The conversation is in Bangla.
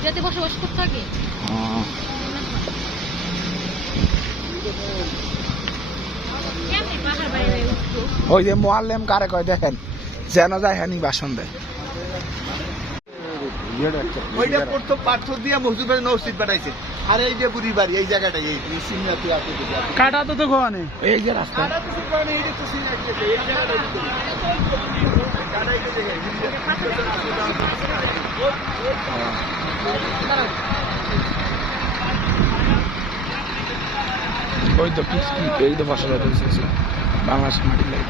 এটাতে বসবাস করতে থাকে। ওই যে মোয়াল্লেম কারে কয় দেখেন, যেন যায় হ্যানি বাসন দেয়। ওইটা প্রথম পাথর দিয়ে মসজিদ বাড়ি নৌসিদ পাঠাইছে। আর এই যে বুড়ি বাড়ি এই জায়গাটাই এই সিমনাতে আছে। কাটা তো গোয়ানে এই যে রাস্তা। ওই তো এই তো ফসল বাংলাদেশ মাটি লাগে।